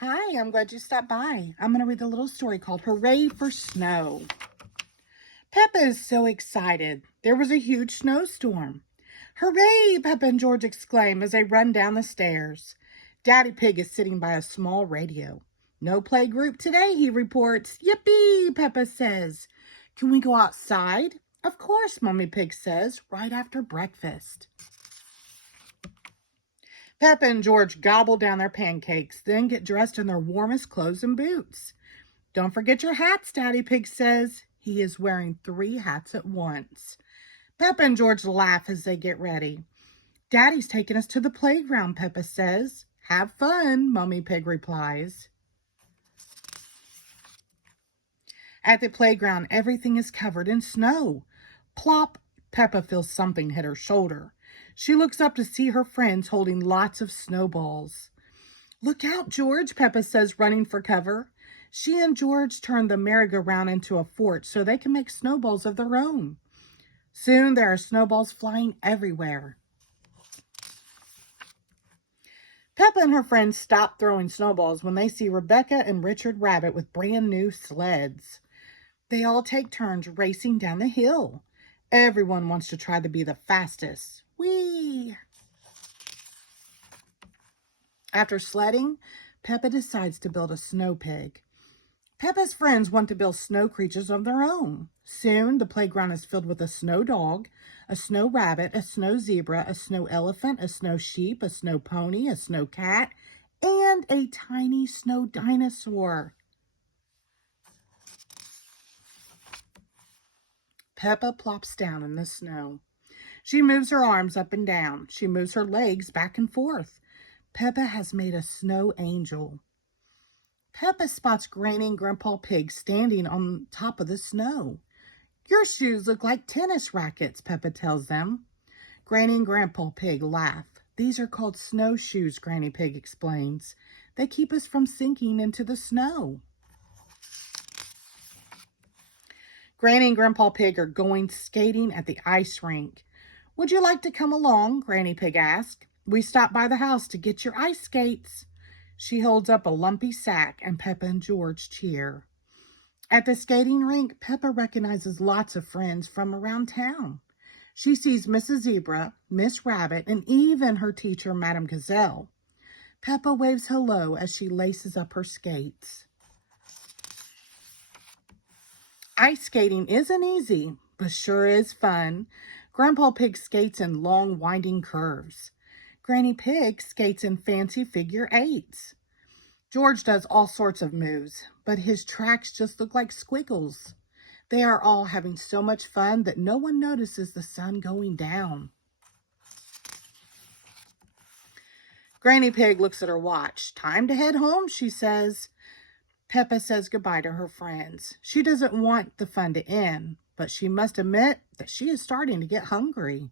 Hi, I'm glad you stopped by. I'm going to read a little story called Hooray for Snow. Peppa is so excited. There was a huge snowstorm. Hooray, Peppa and George exclaim as they run down the stairs. Daddy Pig is sitting by a small radio. No play group today, he reports. Yippee, Peppa says. Can we go outside? Of course, Mommy Pig says, right after breakfast. Peppa and George gobble down their pancakes, then get dressed in their warmest clothes and boots. Don't forget your hats, Daddy Pig says. He is wearing 3 hats at once. Peppa and George laugh as they get ready. Daddy's taking us to the playground, Peppa says. Have fun, Mommy Pig replies. At the playground, everything is covered in snow. Plop! Peppa feels something hit her shoulder. She looks up to see her friends holding lots of snowballs. Look out, George, Peppa says, running for cover. She and George turn the merry-go-round into a fort so they can make snowballs of their own. Soon there are snowballs flying everywhere. Peppa and her friends stop throwing snowballs when they see Rebecca and Richard Rabbit with brand new sleds. They all take turns racing down the hill. Everyone wants to try to be the fastest. Whee! After sledding, Peppa decides to build a snow pig. Peppa's friends want to build snow creatures of their own. Soon, the playground is filled with a snow dog, a snow rabbit, a snow zebra, a snow elephant, a snow sheep, a snow pony, a snow cat, and a tiny snow dinosaur. Peppa plops down in the snow. She moves her arms up and down. She moves her legs back and forth. Peppa has made a snow angel. Peppa spots Granny and Grandpa Pig standing on top of the snow. Your shoes look like tennis rackets, Peppa tells them. Granny and Grandpa Pig laugh. These are called snowshoes, Granny Pig explains. They keep us from sinking into the snow. Granny and Grandpa Pig are going skating at the ice rink. Would you like to come along? Granny Pig asked. We stopped by the house to get your ice skates. She holds up a lumpy sack and Peppa and George cheer. At the skating rink, Peppa recognizes lots of friends from around town. She sees Mrs. Zebra, Miss Rabbit, and even her teacher, Madame Gazelle. Peppa waves hello as she laces up her skates. Ice skating isn't easy, but sure is fun. Grandpa Pig skates in long, winding curves. Granny Pig skates in fancy figure eights. George does all sorts of moves, but his tracks just look like squiggles. They are all having so much fun that no one notices the sun going down. Granny Pig looks at her watch. Time to head home, she says. Peppa says goodbye to her friends. She doesn't want the fun to end, but she must admit that she is starting to get hungry.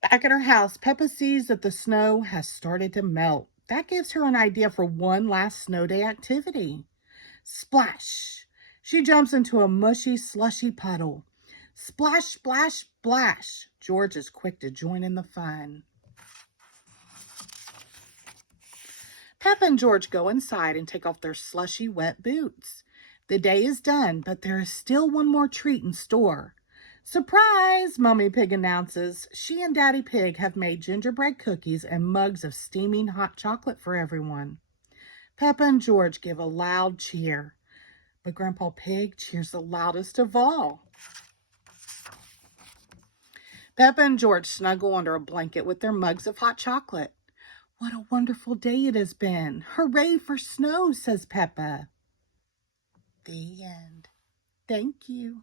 Back at her house, Peppa sees that the snow has started to melt. That gives her an idea for one last snow day activity. Splash! She jumps into a mushy, slushy puddle. Splash, splash, splash! George is quick to join in the fun. Peppa and George go inside and take off their slushy, wet boots. The day is done, but there is still one more treat in store. Surprise, Mommy Pig announces. She and Daddy Pig have made gingerbread cookies and mugs of steaming hot chocolate for everyone. Peppa and George give a loud cheer, but Grandpa Pig cheers the loudest of all. Peppa and George snuggle under a blanket with their mugs of hot chocolate. What a wonderful day it has been. Hooray for snow, says Peppa. The end. Thank you.